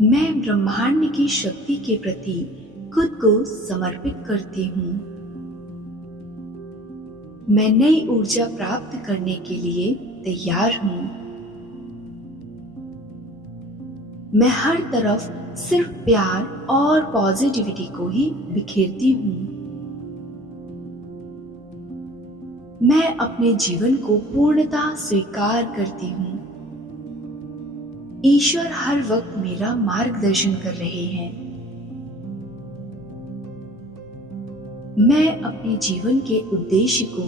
मैं ब्रह्मांड की शक्ति के प्रति खुद को समर्पित करती हूँ। मैं नई ऊर्जा प्राप्त करने के लिए तैयार हूँ। मैं हर तरफ सिर्फ प्यार और पॉजिटिविटी को ही बिखेरती हूँ। मैं अपने जीवन को पूर्णतः स्वीकार करती हूँ। ईश्वर हर वक्त मेरा मार्गदर्शन कर रहे हैं। मैं अपने जीवन के उद्देश्य को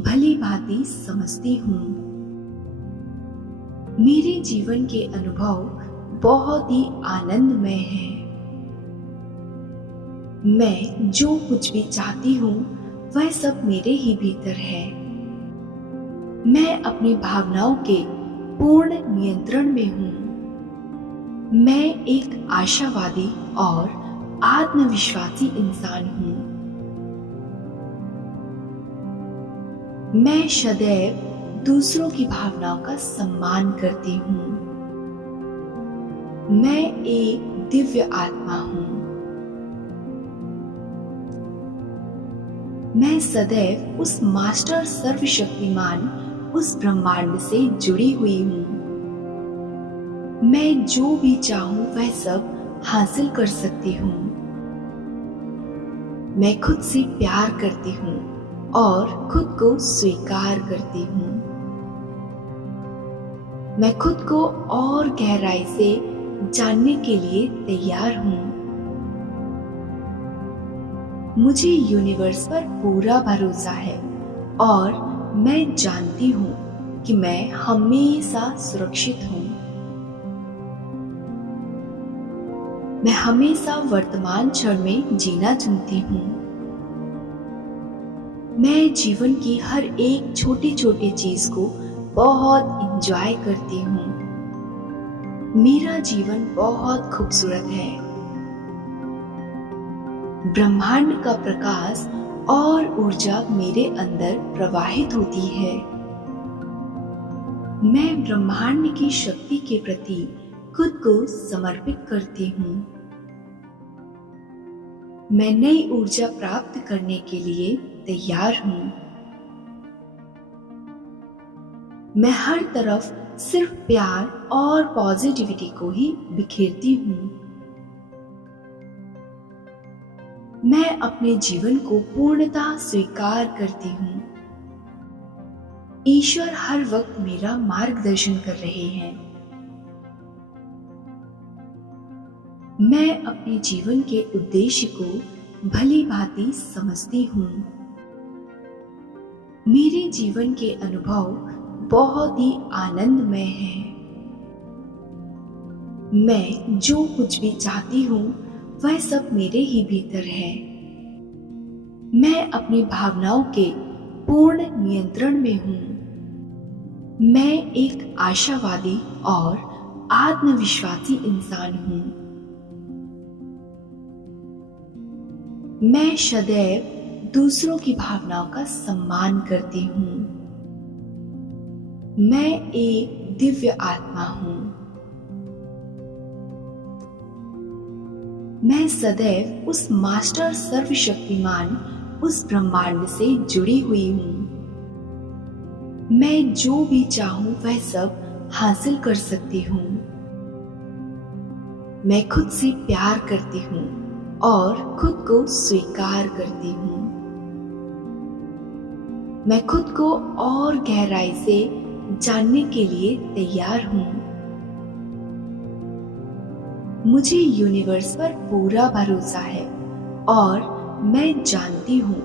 भली भांति समझती हूँ। मेरे जीवन के अनुभव बहुत ही आनंदमय हैं। मैं जो कुछ भी चाहती हूँ वह सब मेरे ही भीतर है। मैं अपनी भावनाओं के पूर्ण नियंत्रण में हूँ। मैं एक आशावादी और आत्मविश्वासी इंसान हूँ। मैं सदैव दूसरों की भावनाओं का सम्मान करती हूँ। मैं एक दिव्य आत्मा हूँ। मैं सदैव उस मास्टर सर्वशक्तिमान उस ब्रह्मांड से जुड़ी हुई हूँ। मैं जो भी चाहूं वह सब हासिल कर सकती हूँ। मैं खुद से प्यार करती हूँ और खुद को स्वीकार करती हूँ। मैं खुद को और गहराई से जानने के लिए तैयार हूँ। मुझे यूनिवर्स पर पूरा भरोसा है और मैं जानती हूँ कि मैं हमेशा सुरक्षित हूँ। मैं हमेशा वर्तमान क्षण में जीना चुनती हूँ। मैं जीवन की हर एक छोटी छोटी चीज को बहुत एंजॉय करती हूँ। मेरा जीवन बहुत खूबसूरत है। ब्रह्मांड का प्रकाश और ऊर्जा मेरे अंदर प्रवाहित होती है। मैं ब्रह्मांड की शक्ति के प्रति खुद को समर्पित करती हूँ। मैं नई ऊर्जा प्राप्त करने के लिए तैयार हूँ। मैं हर तरफ सिर्फ प्यार और पॉजिटिविटी को ही बिखेरती हूँ। मैं अपने जीवन को पूर्णतः स्वीकार करती हूँ। ईश्वर हर वक्त मेरा मार्गदर्शन कर रहे हैं। मैं अपने जीवन के उद्देश्य को भली भांति समझती हूँ। मेरे जीवन के अनुभव बहुत ही आनंदमय हैं। मैं जो कुछ भी चाहती हूँ वह सब मेरे ही भीतर है। मैं अपनी भावनाओं के पूर्ण नियंत्रण में हूँ। मैं एक आशावादी और आत्मविश्वासी इंसान हूँ। मैं सदैव दूसरों की भावनाओं का सम्मान करती हूँ। मैं एक दिव्य आत्मा हूँ। मैं सदैव उस मास्टर सर्वशक्तिमान उस ब्रह्मांड से जुड़ी हुई हूँ। मैं जो भी चाहूं वह सब हासिल कर सकती हूँ। मैं खुद से प्यार करती हूँ और खुद को स्वीकार करती हूँ। मैं खुद को और गहराई से जानने के लिए तैयार हूँ। मुझे यूनिवर्स पर पूरा भरोसा है और मैं जानती हूँ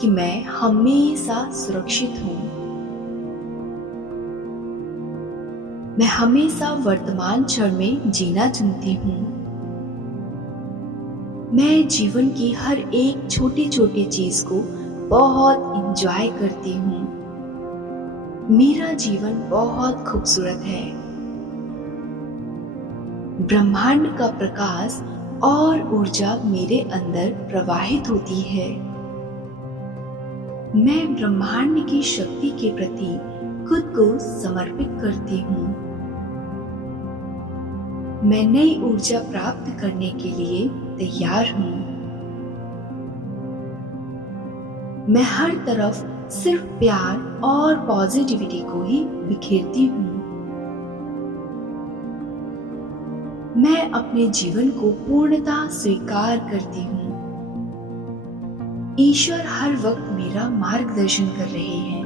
कि मैं हमेशा सुरक्षित हूँ। मैं हमेशा वर्तमान क्षण में जीना चुनती हूँ। मैं जीवन की हर एक छोटी छोटी चीज को बहुत एंजॉय करती हूँ। मेरा जीवन बहुत खूबसूरत है। ब्रह्मांड का प्रकाश और ऊर्जा मेरे अंदर प्रवाहित होती है। मैं ब्रह्मांड की शक्ति के प्रति खुद को समर्पित करती हूँ। मैं नई ऊर्जा प्राप्त करने के लिए तैयार हूँ। मैं हर तरफ सिर्फ प्यार और पॉजिटिविटी को ही बिखेरती हूँ। मैं अपने जीवन को पूर्णतः स्वीकार करती हूँ। ईश्वर हर वक्त मेरा मार्गदर्शन कर रहे हैं।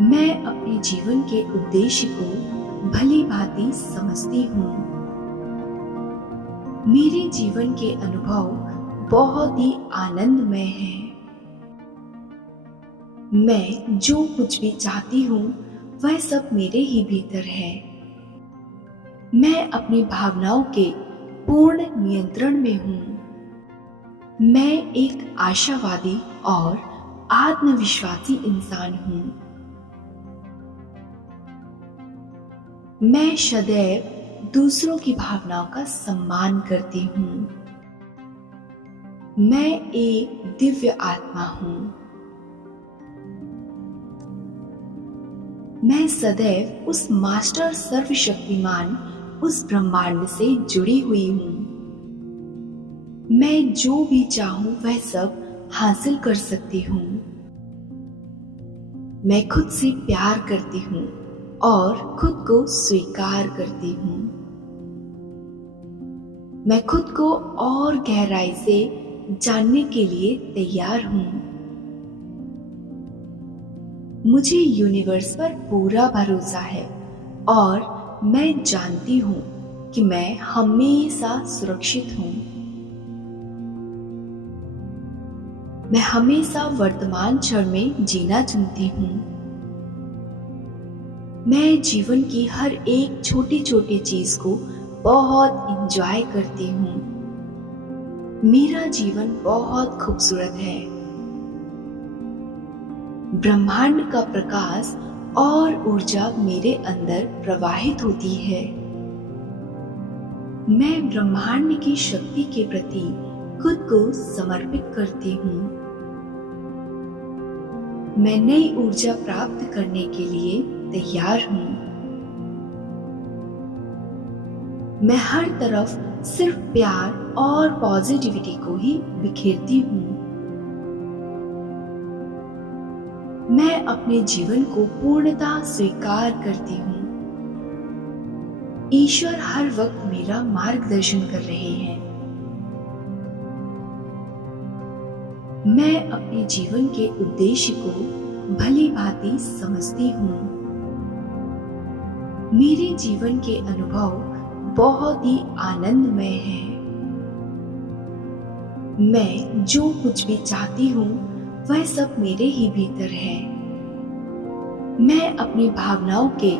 मैं अपने जीवन के उद्देश्य को भली भांति समझती हूँ। मेरे जीवन के अनुभव बहुत ही आनंदमय हैं। मैं जो कुछ भी चाहती हूँ वह सब मेरे ही भीतर है। मैं अपनी भावनाओं के पूर्ण नियंत्रण में हूँ। मैं एक आशावादी और आत्मविश्वासी इंसान हूँ। मैं सदैव दूसरों की भावनाओं का सम्मान करती हूँ। मैं एक दिव्य आत्मा हूँ। मैं सदैव उस मास्टर सर्वशक्तिमान उस ब्रह्मांड से जुड़ी हुई हूँ। मैं जो भी चाहूं वह सब हासिल कर सकती हूँ। मैं खुद से प्यार करती हूँ और खुद को स्वीकार करती हूँ। मैं खुद को और गहराई से जानने के लिए तैयार हूँ। मुझे यूनिवर्स पर पूरा भरोसा है और मैं जानती हूँ कि मैं हमेशा सुरक्षित हूँ। मैं हमेशा वर्तमान क्षण में जीना चुनती हूँ। मैं जीवन की हर एक छोटी छोटी चीज को बहुत इंजॉय करती हूँ। मेरा जीवन बहुत खूबसूरत है। ब्रह्मांड का प्रकाश और ऊर्जा मेरे अंदर प्रवाहित होती है। मैं ब्रह्मांड की शक्ति के प्रति खुद को समर्पित करती हूँ। मैं नई ऊर्जा प्राप्त करने के लिए तैयार हूँ। मैं हर तरफ सिर्फ प्यार और पॉजिटिविटी को ही बिखेरती हूँ। मैं अपने जीवन को पूर्णतः स्वीकार करती हूँ। ईश्वर हर वक्त मेरा मार्गदर्शन कर रहे हैं। मैं अपने जीवन के उद्देश्य को भली भांति समझती हूँ। मेरे जीवन के अनुभव बहुत ही आनंदमय हैं। मैं जो कुछ भी चाहती हूँ वह सब मेरे ही भीतर है। मैं अपनी भावनाओं के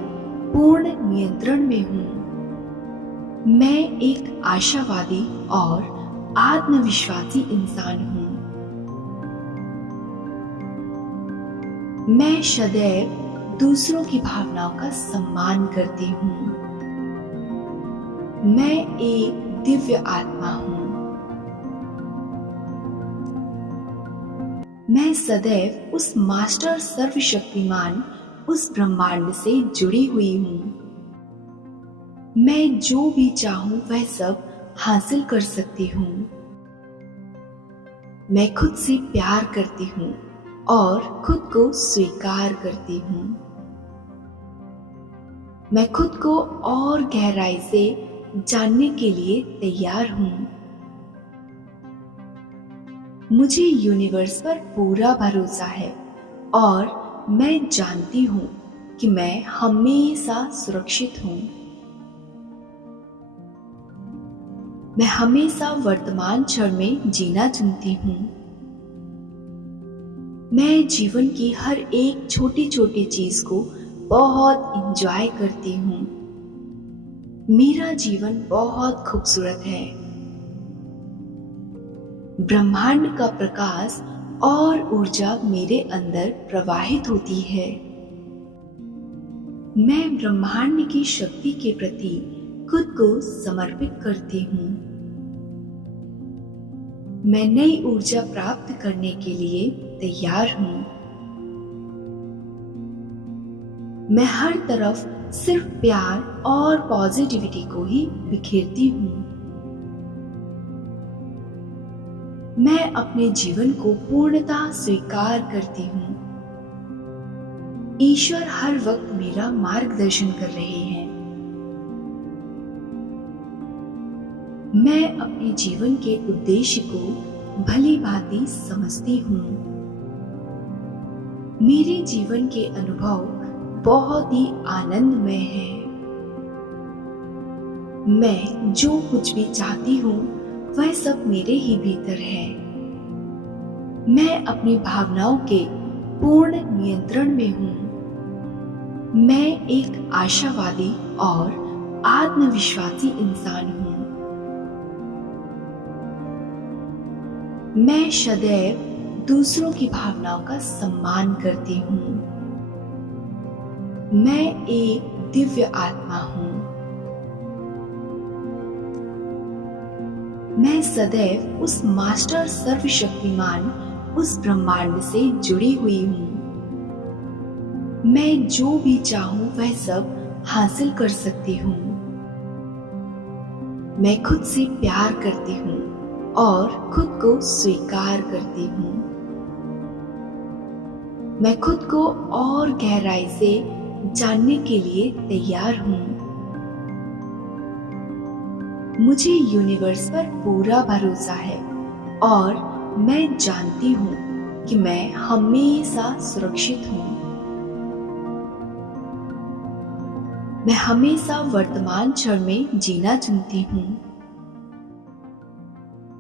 पूर्ण नियंत्रण में हूँ। मैं एक आशावादी और आत्मविश्वासी इंसान हूँ। मैं सदैव दूसरों की भावनाओं का सम्मान करती हूँ। मैं एक दिव्य आत्मा हूँ। मैं सदैव उस मास्टर सर्वशक्तिमान उस ब्रह्मांड से जुड़ी हुई हूँ। मैं जो भी चाहूं वह सब हासिल कर सकती हूँ। मैं खुद से प्यार करती हूँ और खुद को स्वीकार करती हूँ। मैं खुद को और गहराई से जानने के लिए तैयार हूँ। मुझे यूनिवर्स पर पूरा भरोसा है और मैं जानती हूँ कि मैं हमेशा सुरक्षित हूँ। मैं हमेशा वर्तमान क्षण में जीना चुनती हूँ। मैं जीवन की हर एक छोटी छोटी चीज को बहुत इंजॉय करती हूँ। मेरा जीवन बहुत खूबसूरत है। ब्रह्मांड का प्रकाश और ऊर्जा मेरे अंदर प्रवाहित होती है। मैं ब्रह्मांड की शक्ति के प्रति खुद को समर्पित करती हूँ। मैं नई ऊर्जा प्राप्त करने के लिए तैयार हूँ। मैं हर तरफ सिर्फ प्यार और पॉजिटिविटी को ही बिखेरती हूँ। मैं अपने जीवन को पूर्णतः स्वीकार करती हूँ। ईश्वर हर वक्त मेरा मार्गदर्शन कर रहे हैं। मैं अपने जीवन के उद्देश्य को भली भांति समझती हूँ। मेरे जीवन के अनुभव बहुत ही आनंदमय हैं। मैं जो कुछ भी चाहती हूँ वह सब मेरे ही भीतर है। मैं अपनी भावनाओं के पूर्ण नियंत्रण में हूँ। मैं एक आशावादी और आत्मविश्वासी इंसान हूँ। मैं सदैव दूसरों की भावनाओं का सम्मान करती हूँ। मैं एक दिव्य आत्मा हूँ। मैं सदैव उस मास्टर सर्वशक्तिमान उस ब्रह्मांड से जुड़ी हुई हूँ। मैं जो भी चाहूं वह सब हासिल कर सकती हूँ। मैं खुद से प्यार करती हूँ और खुद को स्वीकार करती हूँ। मैं खुद को और गहराई से जानने के लिए तैयार हूँ। मुझे यूनिवर्स पर पूरा भरोसा है और मैं जानती हूँ कि मैं हमेशा सुरक्षित हूँ। मैं हमेशा वर्तमान क्षण में जीना चुनती हूँ।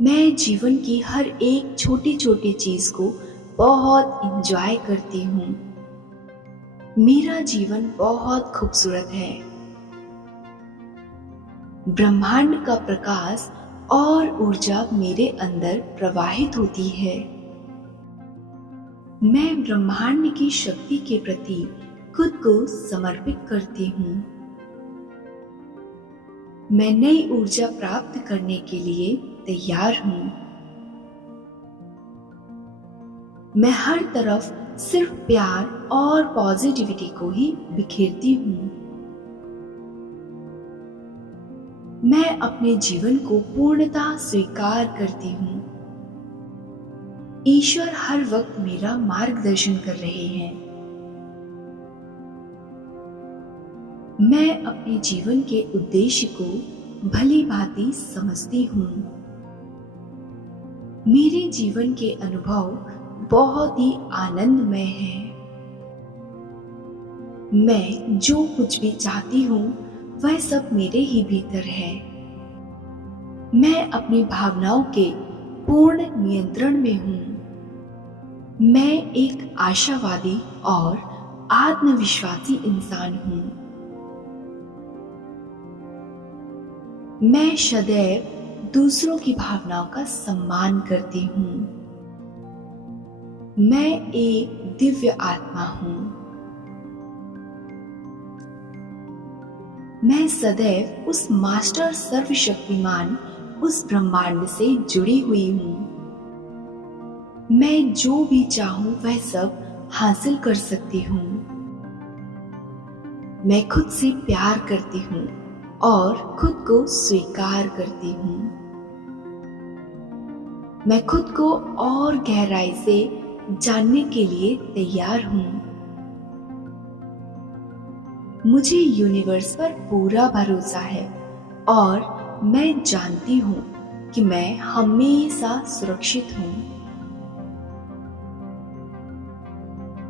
मैं जीवन की हर एक छोटी छोटी चीज को बहुत एंजॉय करती हूँ। मेरा जीवन बहुत खूबसूरत है। ब्रह्मांड का प्रकाश और ऊर्जा मेरे अंदर प्रवाहित होती है। मैं ब्रह्मांड की शक्ति के प्रति खुद को समर्पित करती हूँ। मैं नई ऊर्जा प्राप्त करने के लिए तैयार हूँ। मैं हर तरफ सिर्फ प्यार और पॉजिटिविटी को ही बिखेरती हूँ। मैं अपने जीवन को पूर्णतः स्वीकार करती हूँ। ईश्वर हर वक्त मेरा मार्गदर्शन कर रहे हैं। मैं अपने जीवन के उद्देश्य को भली भांति समझती हूँ। मेरे जीवन के अनुभव बहुत ही आनंदमय हैं। मैं जो कुछ भी चाहती हूँ वह सब मेरे ही भीतर है। मैं अपनी भावनाओं के पूर्ण नियंत्रण में हूँ। मैं एक आशावादी और आत्मविश्वासी इंसान हूँ। मैं सदैव दूसरों की भावनाओं का सम्मान करती हूँ। मैं एक दिव्य आत्मा हूँ। मैं सदैव उस मास्टर सर्वशक्तिमान उस ब्रह्मांड से जुड़ी हुई हूँ। मैं जो भी चाहूं वह सब हासिल कर सकती हूँ। मैं खुद से प्यार करती हूँ और खुद को स्वीकार करती हूँ। मैं खुद को और गहराई से जानने के लिए तैयार हूँ। मुझे यूनिवर्स पर पूरा भरोसा है और मैं जानती हूँ कि मैं हमेशा सुरक्षित हूँ।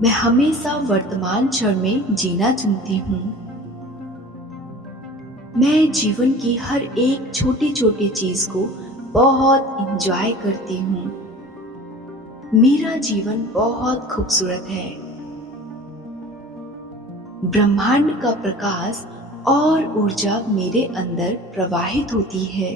मैं हमेशा वर्तमान क्षण में जीना चुनती हूँ। मैं जीवन की हर एक छोटी छोटी चीज को बहुत एंजॉय करती हूँ। मेरा जीवन बहुत खूबसूरत है। ब्रह्मांड का प्रकाश और ऊर्जा मेरे अंदर प्रवाहित होती है।